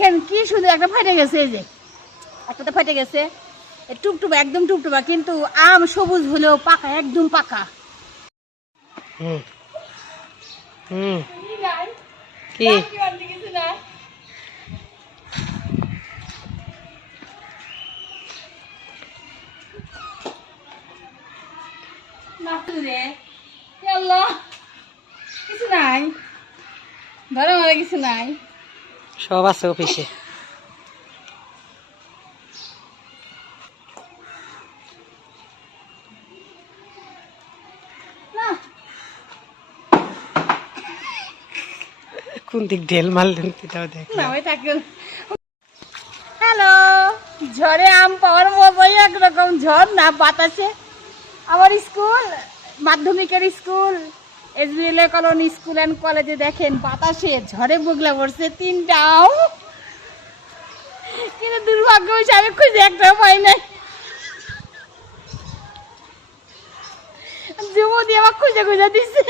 দেখেন কি শুধু একটা ফাটে গেছে, এই যে একটা তো ফাটে গেছে, টুকটুবা একদম টুকটুবা, কিন্তু আম সবুজ হলেও পাকা, একদম পাকা। কি কিছু নাই, ধরো আমার কিছু নাই, সব আছে অফিসে। কোন দিক ঢেল মারলেন সেটাও দেখ। হ্যালো, ঝড়ে আম পাওয়ার মজাই একরকম, ঝড় না বাতাসে। আমার স্কুল, মাধ্যমিকের school, SBL colony school and কলেজে দেখেন বাতাসে ঝড়ে বগলা পড়ছে 3টা আম, কিন্তু দুর্ভাগ্যবশত আমি খুঁজে একটাও পাই নাই। জুমো দিয়ে আমার খুঁজে খুঁজে দিচ্ছে।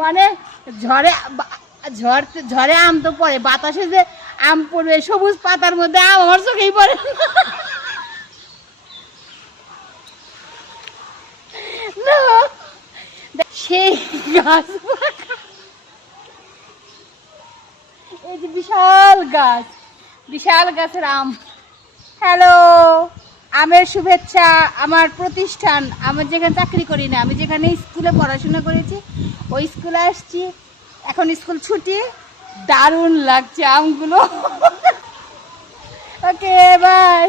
মানে ঝড়ে ঝড়ে আম তো পড়ে, বাতাসে যে আম পড়বে সবুজ পাতার মধ্যে, আম আমার চোখেই পড়ে না। সেই গাছ, এই যে বিশাল গাছ, বিশাল গাছের আম। হ্যালো, আমের শুভেচ্ছা। আমার প্রতিষ্ঠান, আমার যেখানে চাকরি করি না, আমি যেখানে স্কুলে পড়াশোনা করেছি ওই স্কুলে আসছি, এখন স্কুল ছুটি, দারুণ লাগছে আমগুলো। Okay bye.